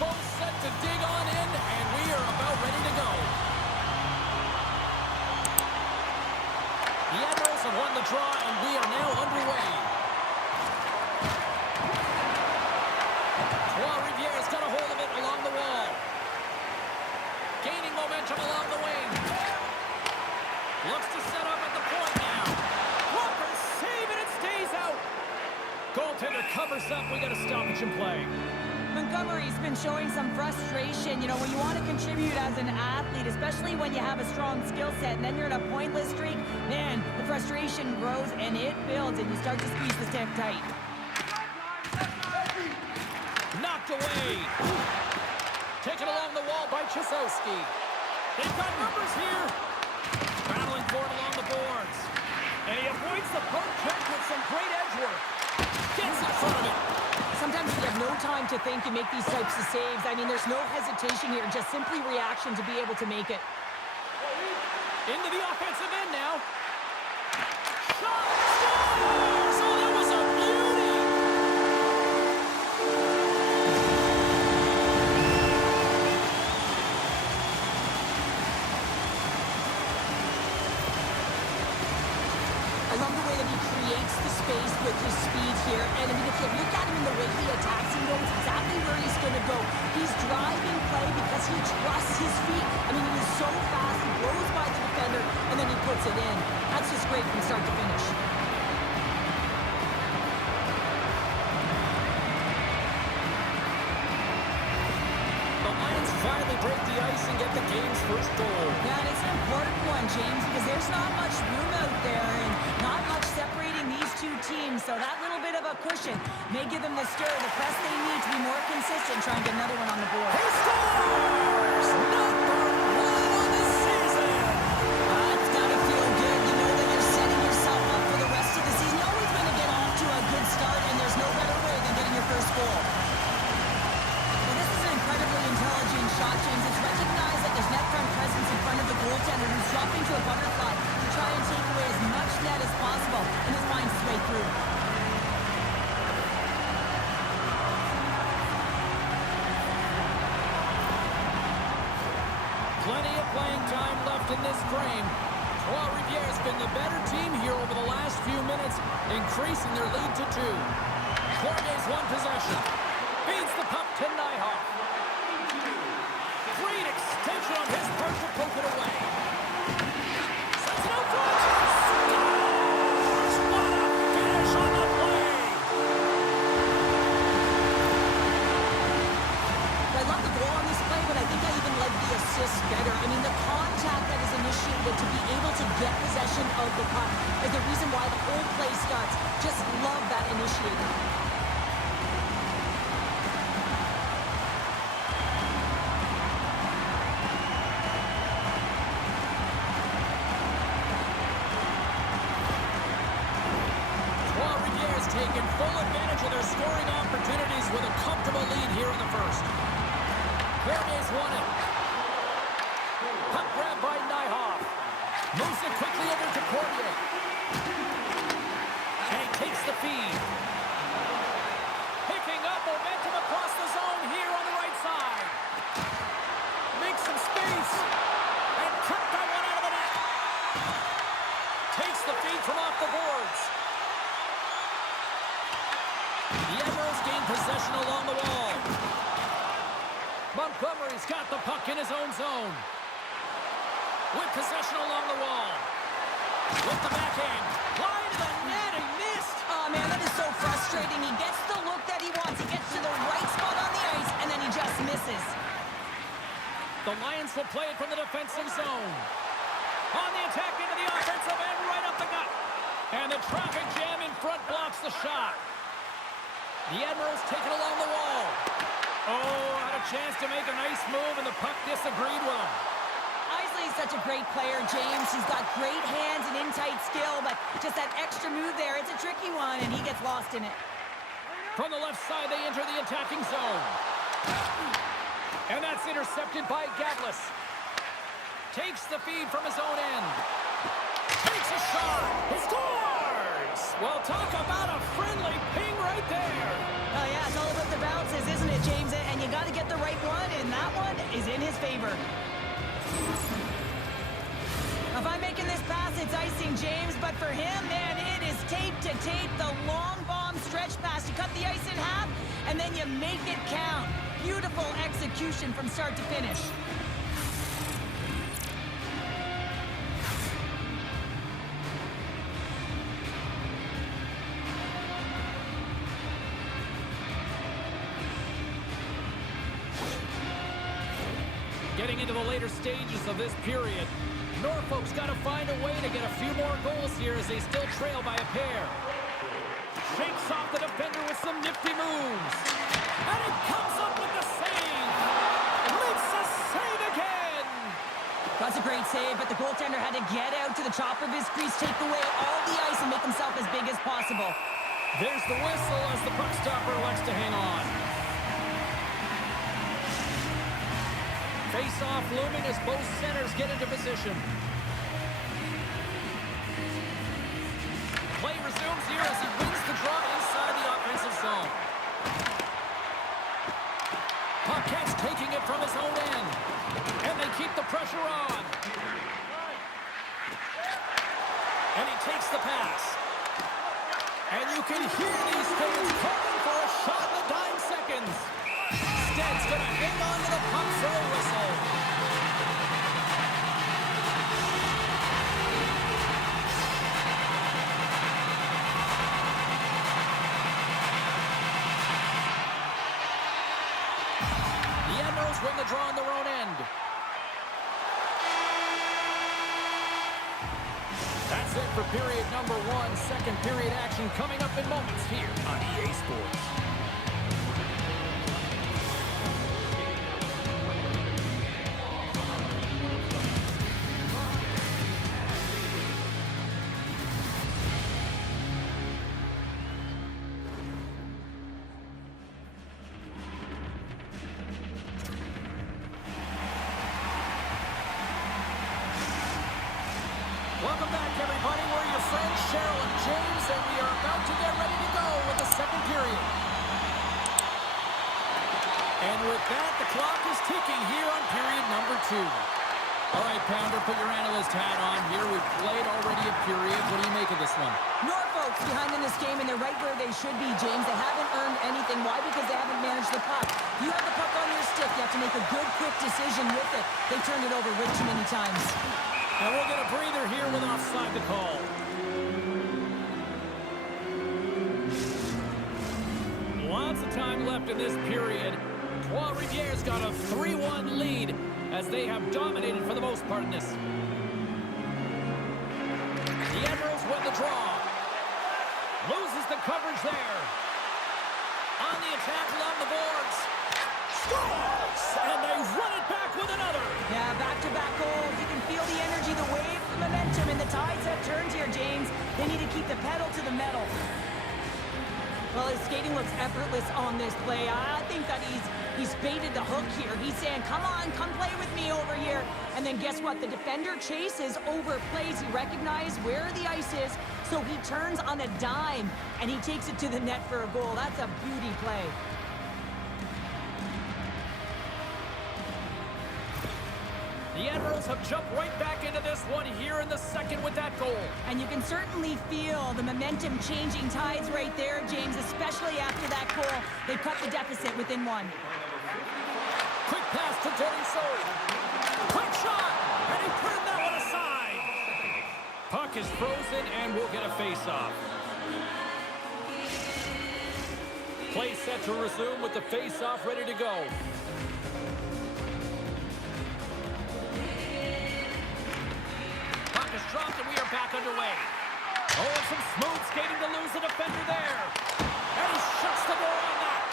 both set to dig on in, and we are about ready to go. The Admirals have won the draw, and we are now underway. Trois-Rivieres got a hold of it along the wall. Gaining momentum along the wing. Looks to set up at the point now. Blocker save, and it stays out. Goaltender covers up. We got a stoppage in play. Montgomery's been showing some frustration. You know, when you want to contribute as an athlete, especially when you have a strong skill set, and then you're in a pointless streak, man, the frustration grows and it builds, and you start to squeeze the stick tight. Knocked away. Taken along the wall by Grzelcyk. They've got numbers here. Battling for it along the boards. And he avoids the poke check with some great edge work. Gets in front of it. Sometimes you have no time to think and make these types of saves. I mean, there's no hesitation here, just simply reaction to be able to make it. Into the offensive end now. Shot! Scores! Oh, that was a beauty! I love the way that he creates the space with his speed here. And I mean, if you look at him in the way he attacks, he knows exactly where he's going to go. He's driving play because he trusts his feet. I mean, he is so fast, he blows by the defender, and then he puts it in. That's just great from start to finish. The Lions finally break the ice and get the game's first goal. Yeah, and it's an important one, James, because there's not much room out there and not much separating these two teams. So that little bit of a cushion may give them the stir, the press they need to be more consistent, try and get another one on the board. He scores! Number 1 on the season! It's got to feel good. You know that you're setting yourself up for the rest of the season. You're always going to get off to a good start, and there's no better way than getting your first goal. Incredibly intelligent shot, James. It's recognized that there's net front presence in front of the goaltender who's dropping to a butterfly to try and take away as much net as possible, and he finds his way through. Plenty of playing time left in this frame. Trois-Rivieres has been the better team here over the last few minutes, increasing their lead to 2. Cormier's won possession. Feeds the puck to Nijhoff. Great extension on his part to poke it away. Sends it out front. Scores! What a finish on the play! I love the goal on this play, but I think I even like the assist better. I mean, the contact that is initiated to be able to get possession of the puck is the reason why the whole play starts. Just love that initiator. Taking full advantage of their scoring opportunities with a comfortable lead here in the first. Cormier's won it. Puck grab by Nijhoff. Moves it quickly over to Cormier. And he takes the feed. Picking up momentum across the zone here on the right side. Makes some space. And cut that one out of the net. Takes the feed from off the boards. The Admirals gain possession along the wall. Montgomery's got the puck in his own zone. With possession along the wall. With the backhand. Line to the net, he missed. Oh, man, that is so frustrating. He gets the look that he wants. He gets to the right spot on the ice, and then he just misses. The Lions will play it from the defensive zone. On the attack into the offensive end, right up the gut. And the traffic jam in front blocks the shot. The Admirals take it along the wall. Oh, had a chance to make a nice move, and the puck disagreed with him. Isley's such a great player, James. He's got great hands and in-tight skill, but just that extra move there, it's a tricky one, and he gets lost in it. From the left side, they enter the attacking zone. And that's intercepted by Gavlis. Takes the feed from his own end. Takes a shot. He scores! Well, talk about a friendly ping right there. Oh, yeah, it's all about the bounces, isn't it, James? And you got to get the right is in his favor. If I'm making this pass, it's icing, James, but for him, man, it is tape to tape. The long bomb stretch pass. You cut the ice in half, and then you make it count. Beautiful execution from start to finish. Getting into the later stages of this period, Norfolk's got to find a way to get a few more goals here as they still trail by a pair. Shakes off the defender with some nifty moves. And he comes up with the save. Makes a save again. That's a great save, but the goaltender had to get out to the top of his crease, take away all the ice, and make himself as big as possible. There's the whistle as the puck stopper elects to hang on. Face-off looming as both centers get into position. Play resumes here as he wins the draw inside the offensive zone. Paquette's taking it from his own end. And they keep the pressure on. And he takes the pass. And you can hear these fans calling for a shot in the dying seconds. Stead's going to hang on to the puck for a whistle. The Admirals win the draw on their own end. That's it for period number 1. Second period action coming up in moments here on EA Sports. Welcome back, everybody. We're your friends, Cheryl and James, and we are about to get ready to go with the second period. And with that, the clock is ticking here on period number 2. All right, Pounder, put your analyst hat on here. We've played already a period. What do you make of this one? Norfolk's behind in this game, and they're right where they should be, James. They haven't earned anything. Why? Because they haven't managed the puck. You have the puck on your stick. You have to make a good, quick decision with it. They've turned it over way too many times. And we'll get a breather here with offside the call. Lots of time left in this period. Trois-Rivieres got a 3-1 lead as they have dominated for the most part in this. The Admirals win the draw. Loses the coverage there. On the attack along the boards. Scores! And they run it back with another. Yeah, back-to-back goals. You can feel the energy, the wave, the momentum, and the tides have turned here, James. They need to keep the pedal to the metal. Well, his skating looks effortless on this play. I think that he's baited the hook here. He's saying, come on, come play with me over here. And then guess what? The defender chases, overplays. He recognizes where the ice is, so he turns on a dime, and he takes it to the net for a goal. That's a beauty play. The Admirals have jumped right back into this one here in the second with that goal. And you can certainly feel the momentum changing tides right there, James, especially after that goal. They cut the deficit within one. Quick pass to Denisot. Quick shot! And he turned that one aside. Puck is frozen and we'll get a face-off. Play set to resume with the face-off ready to go. Dropped and we are back underway. Oh, and some smooth skating to lose the defender there. And he shuts the door on that.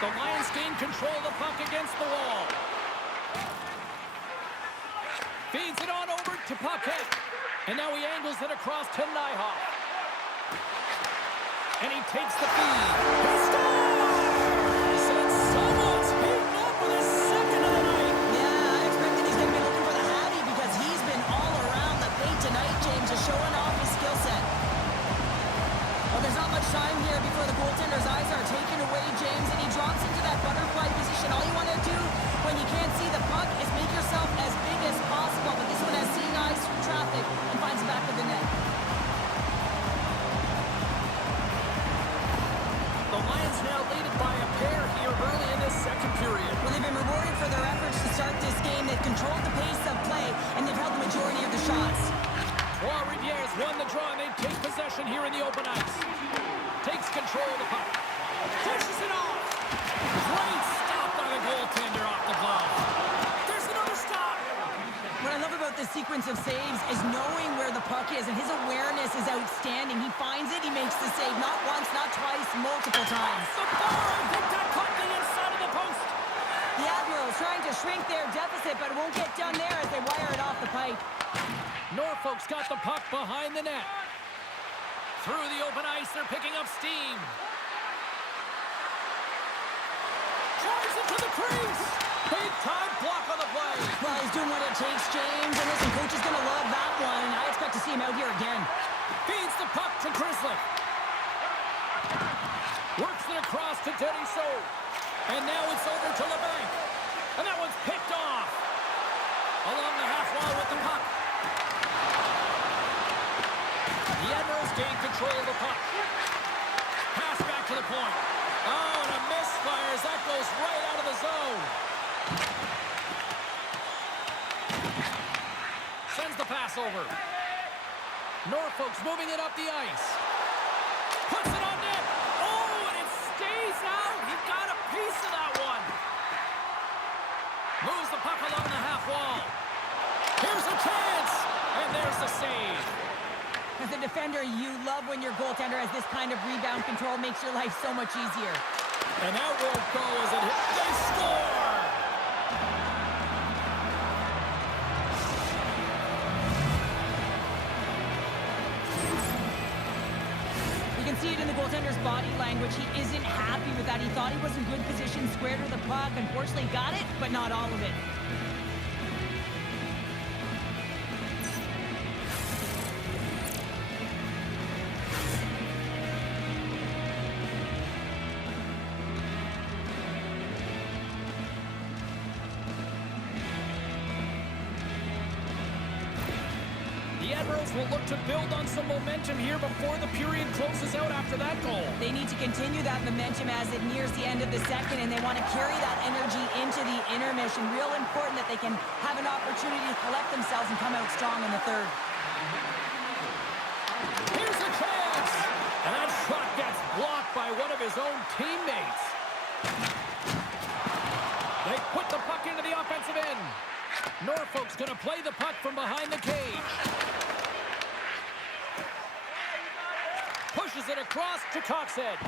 The Lions gain control of the puck against the wall. Feeds it on over to Paquette. And now he angles it across to Nijhoff. And he takes the feed. He scores! And someone's heating up with his second of the night. Yeah, I expected he's going to be looking for the Hattie because he's been all around the paint tonight, James, just showing off his skill set. Well, there's not much time here before the goaltender's eyes are taken away, James, and he drops into that butterfly position. Lions now lead it by a pair here early in this second period. Well, they've been rewarded for their efforts to start this game. They've controlled the pace of play, and they've held the majority of the shots. Trois-Rivieres won the draw, and they take possession here in the open ice. Takes control of the puck. Pushes it off. Great stop by the goaltender off the glove. There's another stop. What I love about this sequence of saves is knowing where the puck is, and his awareness is outstanding. He finds it, he makes the save not once, not twice, multiple times. The bar, I think that caught the inside of the post. The Admirals trying to shrink their deficit, but it won't get done there as they wire it off the pipe. Norfolk's got the puck behind the net. Through the open ice, they're picking up steam. Drives it to the crease. Big time block on the play. Well, he's doing what it takes, James. And listen, coach is going to love that one. I expect to see him out here again. Feeds the puck to Grzelcyk. Works it across to Nijhoff. And now it's over to Labanc. And that one's picked off. Along the half wall with the puck. The Admirals gain control of the puck. Pass back to the point. Oh, and a misfire as that goes right out of the zone. Sends the pass over. Norfolk's moving it up the ice. Puts it on net. Oh, and it stays out. He got a piece of that one. Moves the puck along the half wall. Here's a chance. And there's the save. As a defender, you love when your goaltender has this kind of rebound control. Makes your life so much easier. And that won't go as it hits. They score! You can see it in the goaltender's body language. He isn't happy with that. He thought he was in good position, square to the puck. Unfortunately, got it, but not all of it. The Admirals will look to build on some momentum here before the period closes out after that goal. They need to continue that momentum as it nears the end of the second, and they want to carry that energy into the intermission. Real important that they can have an opportunity to collect themselves and come out strong in the third. Here's a chance! And that shot gets blocked by one of his own teammates. They put the puck into the offensive end. Norfolk's going to play the puck from behind the cage. Pushes it across to Coxhead.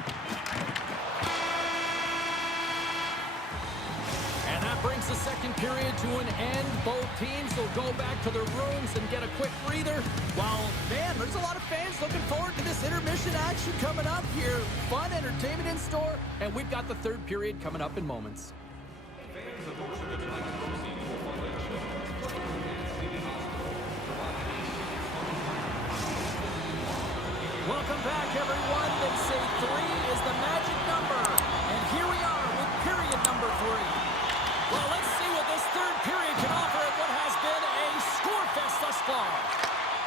And that brings the second period to an end. Both teams will go back to their rooms and get a quick breather. While, man, there's a lot of fans looking forward to this intermission action coming up here. Fun entertainment in store, and we've got the third period coming up in moments. Welcome back, everyone. They say 3 is the magic number. And here we are with period number 3. Well, let's see what this third period can offer at what has been a score fest thus far.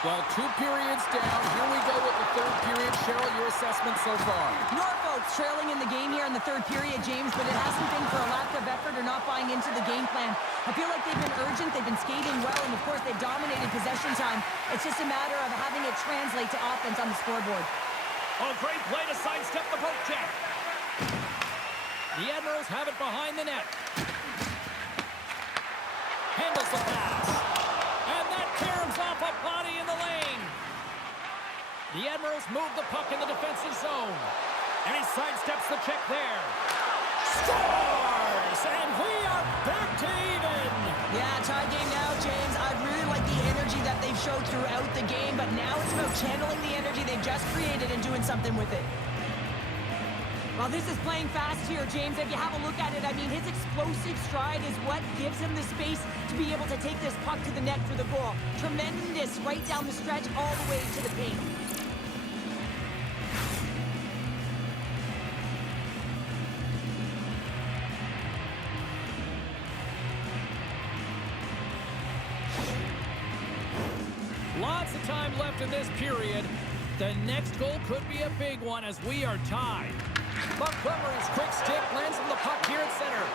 Well, 2 periods down. Here we go with the third period. Cheryl, your assessment so far? Norfolk's trailing in the game here in the third period, James, but it hasn't been for a lack of effort or not buying into the game plan. I feel like they've been urgent, they've been skating well, and of course they've dominated possession time. It's just a matter of having it translate to offense on the scoreboard. Oh, great play to sidestep the poke check. The Admirals have it behind the net. Handles the pass. And that caroms off a body in the lane. The Admirals move the puck in the defensive zone. And he sidesteps the check there. Scores! And we are back to even. Yeah, tie game now, James. I really like the energy that they've showed throughout the game, but now it's about channeling the energy they've just created and doing something with it. Well, this is playing fast here, James. If you have a look at it, I mean, his explosive stride is what gives him the space to be able to take this puck to the net for the goal. Tremendous right down the stretch all the way to the paint. Lots of time left in this period. The next goal could be a big one as we are tied. Puck Montgomery's quick stick lands from the puck here at center.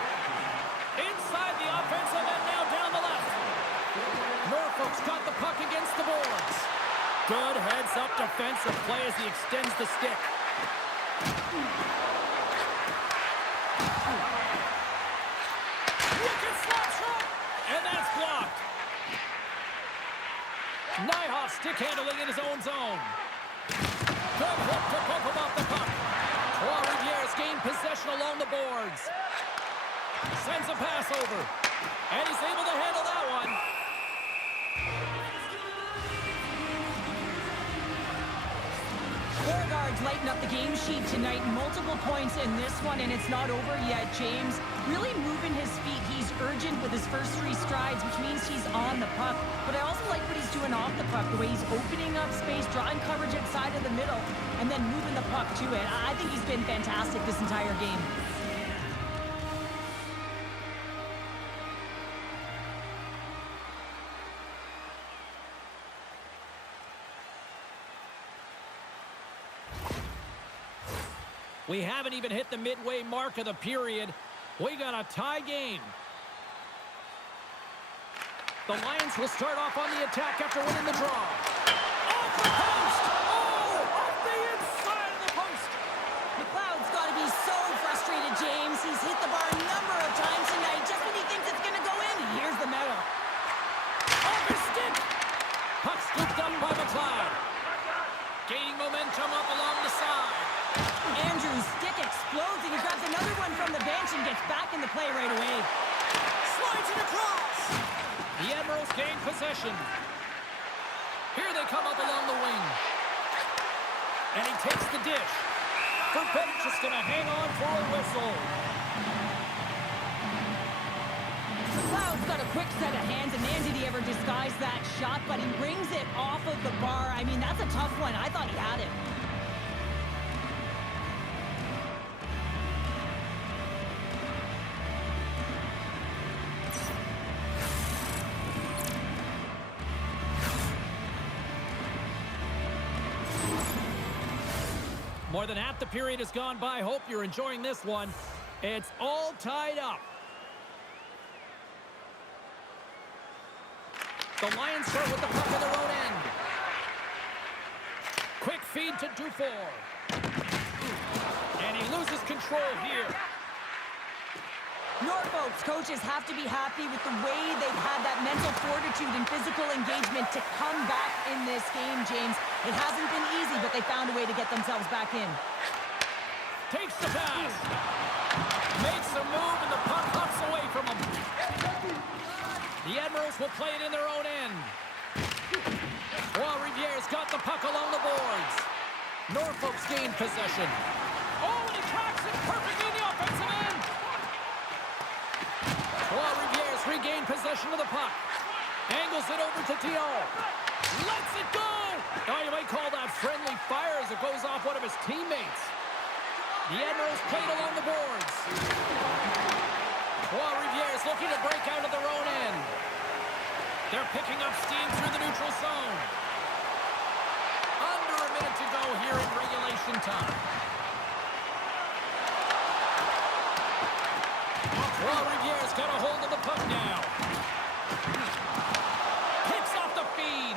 Inside the offensive end, now down the left. Norfolk's got the puck against the boards. Good heads-up defensive play as he extends the stick. Wicked slap shot! And that's blocked. Nijhoff stick handling in his own zone. Good hook to poke him off the puck. Trois-Rivieres gain possession along the boards. Sends a pass over. And he's able to handle that one. Beauregard's lighting up the game sheet tonight. Multiple points in this one, and it's not over yet. James really moving his feet. He's urgent with his first 3 strides, which means he's on the puck. But I also like what he's doing off the puck, the way he's opening up space, drawing coverage outside of the middle, and then moving the puck to it. I think he's been fantastic this entire game. We haven't even hit the midway mark of the period. We got a tie game. The Lions will start off on the attack after winning the draw. Off the post! Oh! Off the inside of the post! McLeod's got to be so frustrated, James. He's hit the bar a number of times tonight. Just when he thinks it's going to go in, here's the medal. Off his stick! Puck scooped up by McLeod. Gaining momentum up along the side. Andrew's stick explodes, and he grabs another one from the bench and gets back into play right away. Slides it across. The Admirals gain possession. Here they come up along the wing. And he takes the dish. Verbetic just going to hang on for a whistle. McLeod's got a quick set of hands, and man, did he ever disguise that shot, but he brings it off of the bar. I mean, that's a tough one. I thought he had it. More than half the period has gone by. Hope you're enjoying this one. It's all tied up. The Lions start with the puck in their own end. Quick feed to Dufour. And he loses control here. Norfolk's coaches have to be happy with the way they've had that mental fortitude and physical engagement to come back in this game, James. It hasn't been easy, but they found a way to get themselves back in. Takes the pass. Makes a move, and the puck hops away from him. The Admirals will play it in their own end. Trois-Rivieres got the puck along the boards. Norfolk's gained possession. Oh, and he tracks it perfectly in the offensive end. Trois-Rivieres regained possession of the puck. Angles it over to Thion. Lets it go! Oh, you might call that friendly fire as it goes off one of his teammates. The Admirals played along the boards. Trois-Rivieres looking to break out of their own end. They're picking up steam through the neutral zone. Under a minute to go here in regulation time. Trois-Rivieres got a hold of the puck now. Picks off the feed.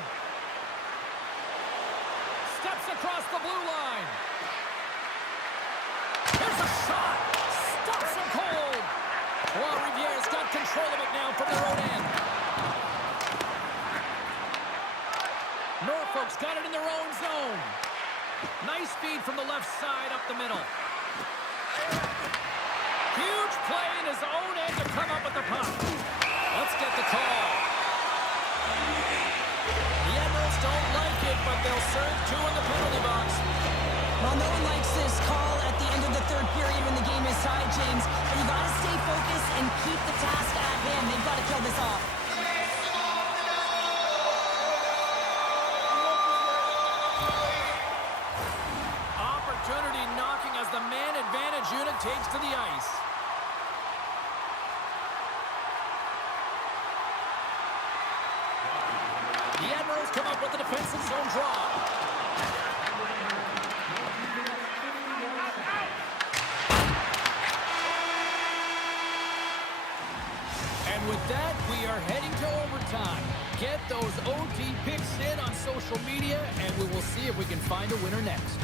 Steps across the blue line. There's a shot. Stops him cold. Trois-Rivieres got control of it now from their own end. Norfolk's got it in their own zone. Nice feed from the left side up the middle. Huge play in his own end to come up with the puck. Let's get the call. The Admirals don't like it, but they'll serve 2 in the penalty box. Well, no one likes this call at the end of the third period when the game is tied, James. But you got to stay focused and keep the task at hand. They've got to kill this off. Opportunity knocking as the man advantage unit takes to the ice. The Admirals come up with the defensive zone draw. overtime. Get those OT picks in on social media, and we will see if we can find a winner next.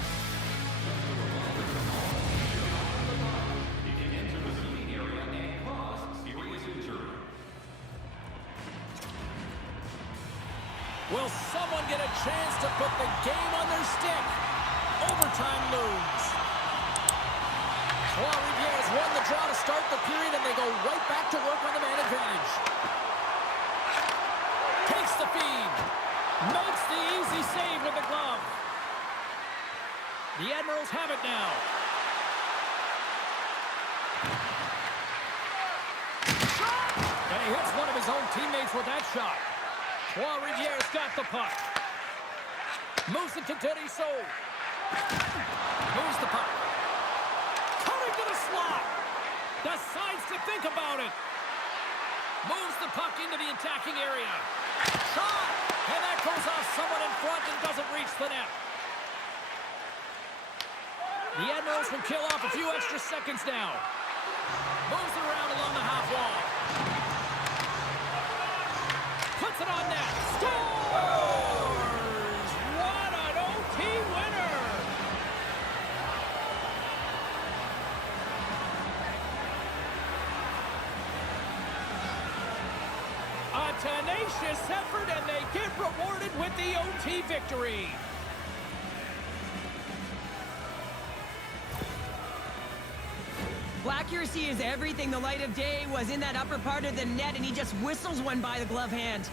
Will someone get a chance to put the game on their stick? Overtime looms. Trois-Rivieres won the draw to start the period, and they go right back to work on the man advantage. Takes the feed. Makes the easy save with the glove. The Admirals have it now. Shot! And he hits one of his own teammates with that shot. Trois-Rivieres got the puck. Moves it to Teddyso. Moves the puck. Cutting to the slot. Decides to think about it. Moves the puck into the attacking area. Shot! And that goes off someone in front and doesn't reach the net. The Admirals will kill off a few extra seconds now. Moves it around along the half wall. Puts it on net. Scores! What an OT winner! A tenacious effort, and they get rewarded with the OT victory. Accuracy is everything. The light of day was in that upper part of the net, and he just whistles one by the glove hand.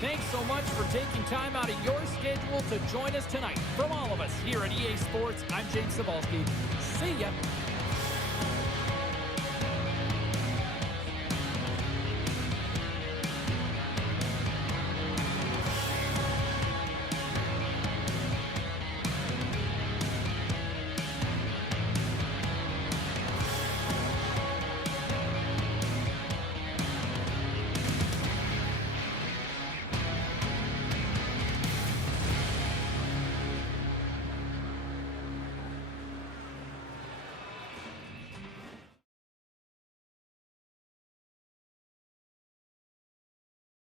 Thanks so much for taking time out of your schedule to join us tonight. From all of us here at EA Sports, I'm James Cebulski. See ya.